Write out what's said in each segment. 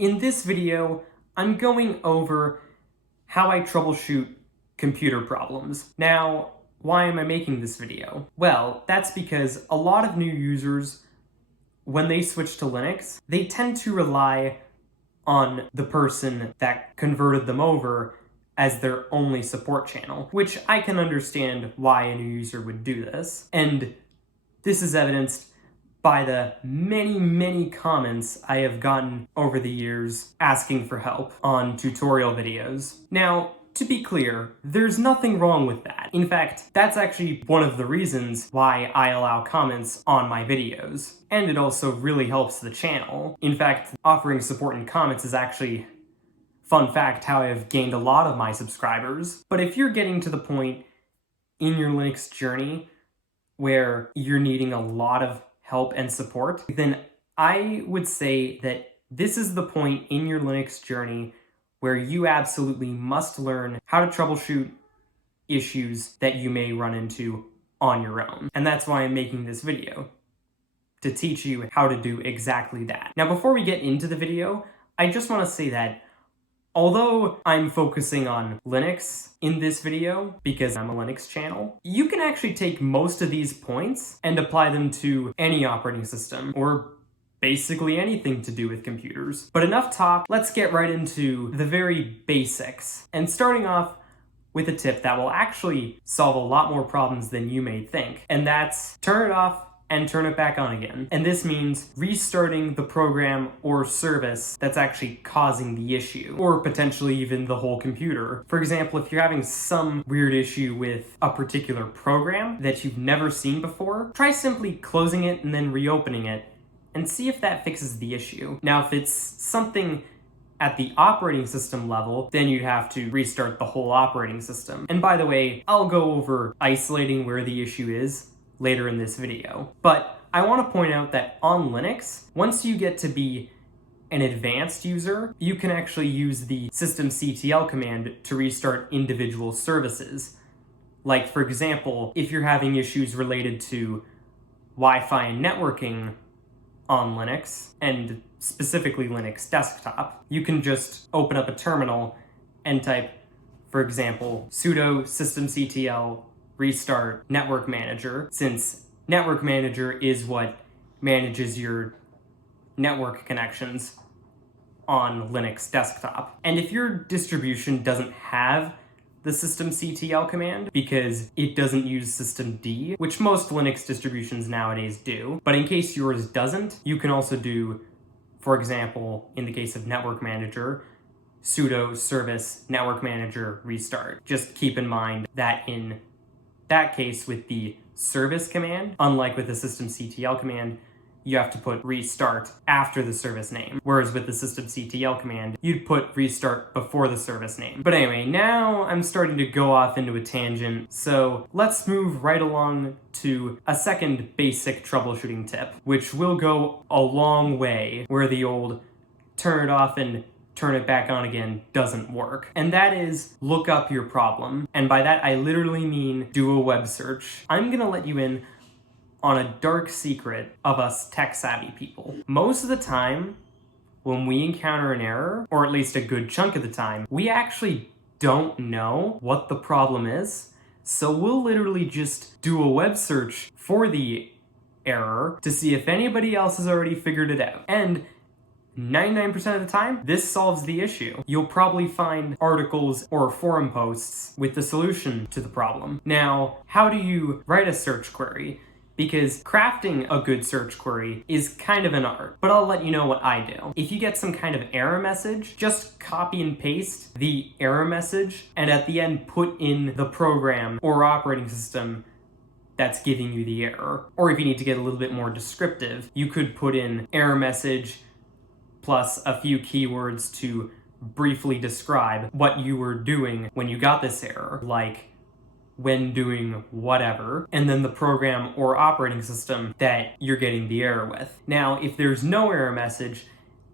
In this video, I'm going over how I troubleshoot computer problems. Now, why am I making this video? Well, that's because a lot of new users, when they switch to Linux, they tend to rely on the person that converted them over as their only support channel, which I can understand why a new user would do this. And this is evidenced by the many comments I have gotten over the years asking for help on tutorial videos. Now, to be clear, there's nothing wrong with that. In fact, that's actually one of the reasons why I allow comments on my videos. And it also really helps the channel. In fact, offering support in comments is actually, fun fact, how I have gained a lot of my subscribers. But if you're getting to the point in your Linux journey where you're needing a lot of help and support, then I would say that this is the point in your Linux journey where you absolutely must learn how to troubleshoot issues that you may run into on your own. And that's why I'm making this video, to teach you how to do exactly that. Now, before we get into the video, I just want to say that although I'm focusing on Linux in this video because I'm a Linux channel, you can actually take most of these points and apply them to any operating system or basically anything to do with computers. But enough talk, let's get right into the very basics. And starting off with a tip that will actually solve a lot more problems than you may think. And that's turn it off and turn it back on again. And this means restarting the program or service that's actually causing the issue, or potentially even the whole computer. For example, if you're having some weird issue with a particular program that you've never seen before, try simply closing it and then reopening it and see if that fixes the issue. Now, if it's something at the operating system level, then you'd have to restart the whole operating system. And by the way, I'll go over isolating where the issue is later in this video. But I want to point out that on Linux, once you get to be an advanced user, you can actually use the systemctl command to restart individual services. Like, for example, if you're having issues related to Wi-Fi and networking on Linux, and specifically Linux desktop, you can just open up a terminal and type, for example, sudo systemctl restart network manager, since network manager is what manages your network connections on Linux desktop. And if your distribution doesn't have the systemctl command because it doesn't use systemd, which most Linux distributions nowadays do, but in case yours doesn't, you can also do, for example, in the case of network manager, sudo service network manager restart. Just keep in mind that in that case, with the service command, unlike with the systemctl command, you have to put restart after the service name. Whereas with the systemctl command, you'd put restart before the service name. But anyway, now I'm starting to go off into a tangent, so let's move right along to a second basic troubleshooting tip, which will go a long way where the old turn it off and turn it back on again doesn't work. And that is look up your problem. And by that, I literally mean do a web search. I'm gonna let you in on a dark secret of us tech-savvy people. Most of the time, when we encounter an error, or at least a good chunk of the time, we actually don't know what the problem is. So we'll literally just do a web search for the error to see if anybody else has already figured it out. And 99% of the time, this solves the issue. You'll probably find articles or forum posts with the solution to the problem. Now, how do you write a search query? Because crafting a good search query is kind of an art, but I'll let you know what I do. If you get some kind of error message, just copy and paste the error message, and at the end put in the program or operating system that's giving you the error. Or if you need to get a little bit more descriptive, you could put in error message plus a few keywords to briefly describe what you were doing when you got this error, like when doing whatever, and then the program or operating system that you're getting the error with. Now, if there's no error message,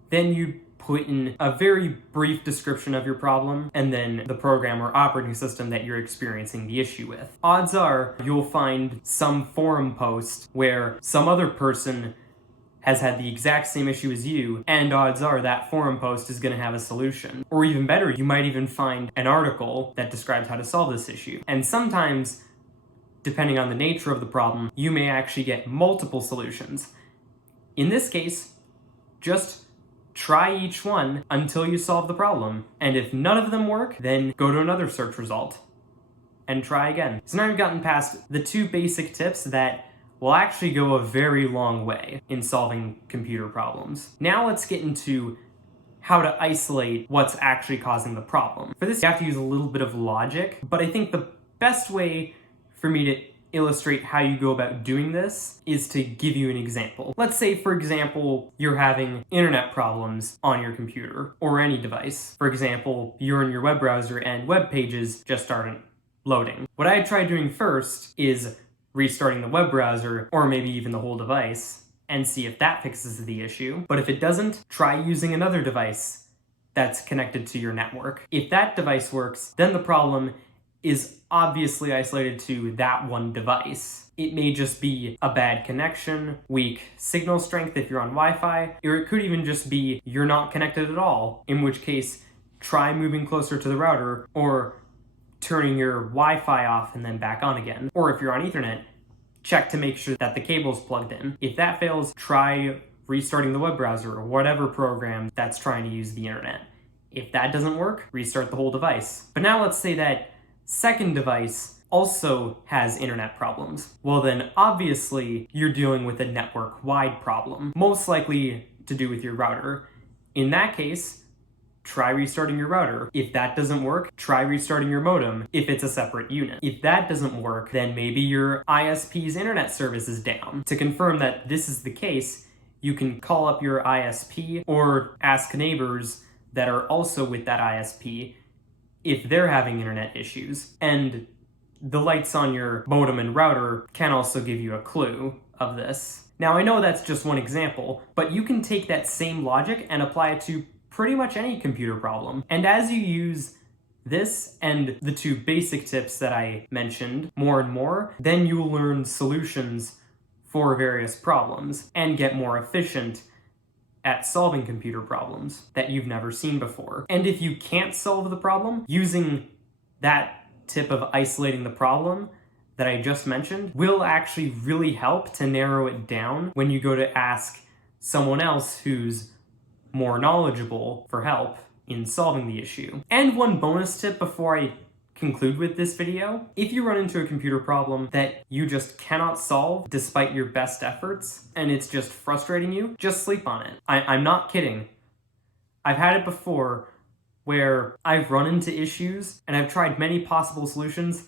then you put in a very brief description of your problem and then the program or operating system that you're experiencing the issue with. Odds are you'll find some forum post where some other person has had the exact same issue as you, and odds are that forum post is going to have a solution. Or even better, you might even find an article that describes how to solve this issue. And sometimes, depending on the nature of the problem, you may actually get multiple solutions. In this case, just try each one until you solve the problem. And if none of them work, then go to another search result and try again. So now we've gotten past the 2 basic tips that will actually go a very long way in solving computer problems. Now let's get into how to isolate what's actually causing the problem. For this, you have to use a little bit of logic, but I think the best way for me to illustrate how you go about doing this is to give you an example. Let's say, for example, you're having internet problems on your computer or any device. For example, you're in your web browser and web pages just aren't loading. What I tried doing first is restarting the web browser, or maybe even the whole device, and see if that fixes the issue. But if it doesn't, try using another device that's connected to your network. If that device works, then the problem is obviously isolated to that one device. It may just be a bad connection, weak signal strength if you're on Wi-Fi, or it could even just be you're not connected at all, in which case try moving closer to the router or turning your Wi-Fi off and then back on again. Or if you're on Ethernet, check to make sure that the cable's plugged in. If that fails, try restarting the web browser or whatever program that's trying to use the internet. If that doesn't work, restart the whole device. But now let's say that second device also has internet problems. Well then, obviously, you're dealing with a network-wide problem, most likely to do with your router. In that case, try restarting your router. If that doesn't work, try restarting your modem if it's a separate unit. If that doesn't work, then maybe your ISP's internet service is down. To confirm that this is the case, you can call up your ISP or ask neighbors that are also with that ISP if they're having internet issues. And the lights on your modem and router can also give you a clue of this. Now, I know that's just one example, but you can take that same logic and apply it to pretty much any computer problem. And as you use this and the 2 basic tips that I mentioned more and more, then you'll learn solutions for various problems and get more efficient at solving computer problems that you've never seen before. And if you can't solve the problem, using that tip of isolating the problem that I just mentioned will actually really help to narrow it down when you go to ask someone else who's more knowledgeable for help in solving the issue. And one bonus tip before I conclude with this video: if you run into a computer problem that you just cannot solve despite your best efforts and it's just frustrating you, just sleep on it. I'm not kidding. I've had it before where I've run into issues and I've tried many possible solutions,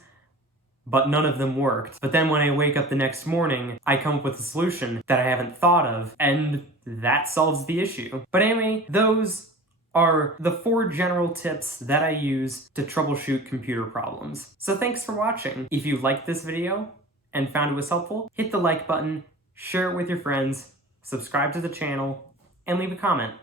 but none of them worked. But then when I wake up the next morning, I come up with a solution that I haven't thought of, and that solves the issue. But anyway, those are the 4 general tips that I use to troubleshoot computer problems. So thanks for watching. If you liked this video and found it was helpful, hit the like button, share it with your friends, subscribe to the channel, and leave a comment.